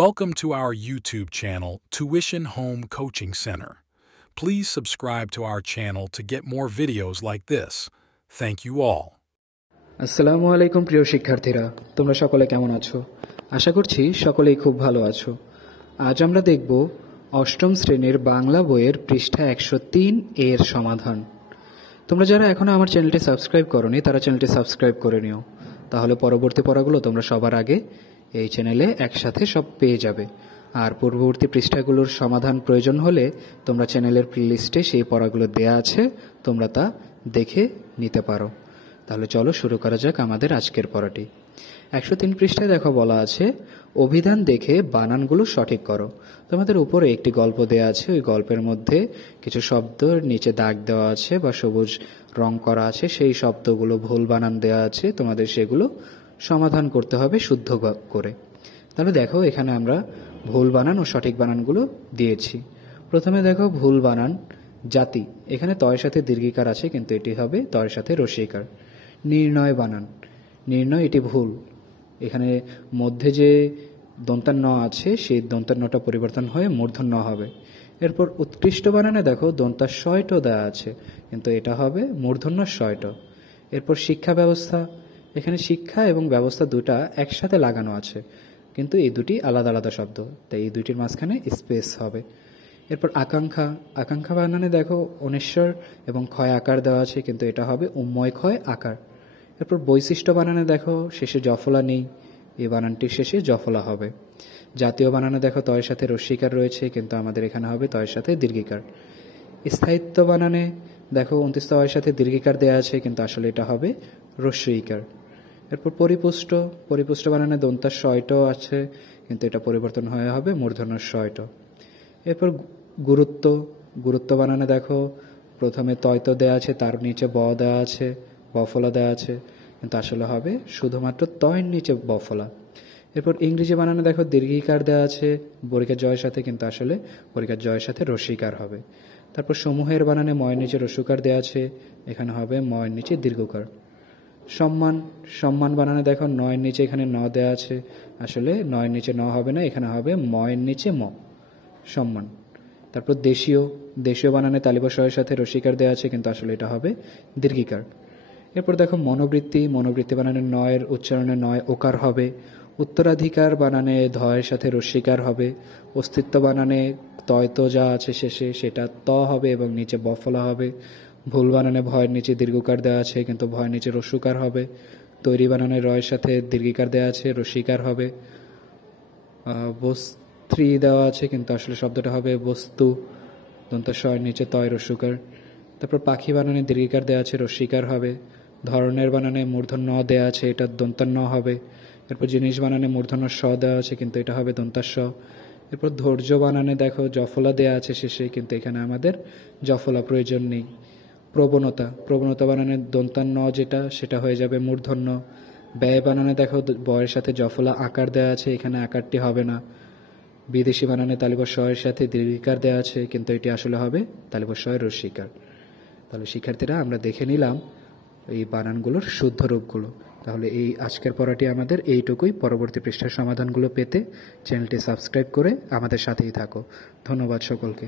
Welcome to our YouTube channel, Tuition Home Coaching Center. Please subscribe to our channel to get more videos like this. Thank you all. আসসালামু আলাইকুম প্রিয় শিক্ষার্থীরা, তোমরা সকলে কেমন আছো? আশা করছি সকলেই খুব ভালো আছো। আজ আমরা দেখব অষ্টম শ্রেণীর বাংলা বইয়ের পৃষ্ঠা 103 এর সমাধান। তোমরা যারা এখনো আমার চ্যানেলটি সাবস্ক্রাইব করোনি তারা চ্যানেলটি সাবস্ক্রাইব করে নিও, তাহলে পরবর্তী পড়াগুলো তোমরা সবার আগে এই চ্যানেলে একসাথে সব পেয়ে যাবে। আর পূর্ববর্তী পৃষ্ঠাগুলোর সমাধান প্রয়োজন হলে তোমরা চ্যানেলের প্লেলিস্টে সেই পড়াগুলো দেয়া আছে, তোমরা তা দেখে নিতে পারো। তাহলে চলো শুরু করা যাক আমাদের আজকের পড়াটি। 103 পৃষ্ঠায় দেখো বলা আছে, অভিধান দেখে বানানগুলো সঠিক করো। তোমাদের উপরে একটি গল্প দেওয়া আছে, ওই গল্পের মধ্যে কিছু শব্দ নিচে দাগ দেওয়া আছে বা সবুজ রং করা আছে, সেই শব্দগুলো ভুল বানান দেওয়া আছে, তোমাদের সেগুলো সমাধান করতে হবে শুদ্ধ করে। তাহলে দেখো এখানে আমরা ভুল বানান ও সঠিক বানানগুলো দিয়েছি। প্রথমে দেখো ভুল বানান জাতি, এখানে তয়ের সাথে দীর্ঘিকার আছে কিন্তু এটি হবে তয়ের সাথে রস্যইকার। নির্ণয় বানান, নির্ণয় এটি ভুল, এখানে মধ্যে যে দন্তান্ন আছে সেই দন্তান্নটা পরিবর্তন হয়ে মূর্ধন্য হবে। এরপর উৎকৃষ্ট বানানে দেখো দন্তাশয়ট দেওয়া আছে কিন্তু এটা হবে মূর্ধন্য শয়ট। এরপর শিক্ষা ব্যবস্থা, এখানে শিক্ষা এবং ব্যবস্থা দুটা একসাথে লাগানো আছে কিন্তু এই দুটি আলাদা আলাদা শব্দ, তাই এই দুইটির মাঝখানে স্পেস হবে। এরপর আকাঙ্ক্ষা, আকাঙ্ক্ষা বানানে দেখো অনেশ্বর এবং ক্ষয় আকার দেওয়া আছে কিন্তু এটা হবে উম্ময় ক্ষয় আকার। এরপর বৈশিষ্ট্য বানানে দেখো শেষে জফলা নেই, এই বানানটির শেষে জফলা হবে। জাতীয় বানানে দেখো তয়ের সাথে রস্যইকার রয়েছে কিন্তু আমাদের এখানে হবে তয়ের সাথে দীর্ঘিকার। স্থায়িত্ব বানানে দেখো 29 তয়ের সাথে দীর্ঘিকার দেওয়া আছে কিন্তু আসলে এটা হবে রস্যইকার। এরপর পরিপুষ্ট, পরিপুষ্ট বানানে দন্তার শয়ট আছে কিন্তু এটা পরিবর্তন হয়ে হবে মূর্ধন্য শয়ট। এরপর গুরুত্ব, গুরুত্ব বানানে দেখো প্রথমে তয়ত দেওয়া আছে, তার নিচে ব দেওয়া আছে, বফলা দেওয়া আছে কিন্তু আসলে হবে শুধুমাত্র তয়ের নিচে বফলা। এরপর ইংরেজি বানানে দেখো দীর্ঘিকার দেওয়া আছে বরিকার জয়ের সাথে কিন্তু আসলে বরিকার জয়ের সাথে রস্যইকার হবে। তারপর সমূহের বানানে ময়ের নিচে রস্যকার দেওয়া আছে, এখানে হবে ময়ের নিচে দীর্ঘকার। সম্মান, সম্মান বানানে দেখো নয়ের নিচে এখানে ন দেওয়া আছে, আসলে নয়ের নিচে ন হবে না, এখানে হবে ময়ের নিচে ম, সম্মান। তারপর দেশীয়, দেশীয় বানানে তালিবশয়ের সাথে রস্যইকার দেওয়া আছে কিন্তু আসলে এটা হবে দীর্ঘিকার। এরপর দেখো মনোবৃত্তি, মনোবৃত্তি বানানে নয়ের উচ্চারণে নয় ওকার হবে। উত্তরাধিকার বানানে ধয়ের সাথে রস্যইকার হবে। অস্তিত্ব বানানে তয়ত যা আছে শেষে সেটা ত হবে এবং নিচে বফলা হবে। ভুল বানানে ভয়ের নিচে দীর্ঘকার দেওয়া আছে কিন্তু ভয়ের নিচে রস্যকার হবে। তৈরি বানানে রয়ের সাথে দীর্ঘিকার দেওয়া আছে, রস্যইকার হবে। বস্ত্রী দেওয়া আছে কিন্তু আসলে শব্দটা হবে বস্তু, দন্তস্বয়ের নিচে তয় রস্যকার। তারপর পাখি বানানে দীর্ঘিকার দেওয়া আছে, রস্যইকার হবে। ধরনের বানানে মূর্ধন্য দেওয়া আছে, এটা দন্তান্ন হবে। এরপর জিনিস বানানে মূর্ধন্য স দেওয়া আছে কিন্তু এটা হবে দন্তাস্ব। এরপর ধৈর্য বানানে দেখো জফলা দেওয়া আছে শেষে কিন্তু এখানে আমাদের জফলা প্রয়োজন নেই। প্রবণতা, প্রবণতা বানানে দন্তান্ন যেটা সেটা হয়ে যাবে মূর্ধন্য। ব্যয় বানানে দেখো বয়ের সাথে জফলা আকার দেওয়া আছে, এখানে আকারটি হবে না। বিদেশি বানানে তালিবশয়ের সাথে দীর্ঘিকার দেওয়া আছে কিন্তু এটি আসলে হবে তালিবশয়ের রস্যইকার। তাহলে শিক্ষার্থীরা আমরা দেখে নিলাম এই বানানগুলোর শুদ্ধ রূপগুলো। তাহলে এই আজকের পড়াটি আমাদের এইটুকুই। পরবর্তী পৃষ্ঠার সমাধানগুলো পেতে চ্যানেলটি সাবস্ক্রাইব করে আমাদের সাথেই থাকো। ধন্যবাদ সকলকে।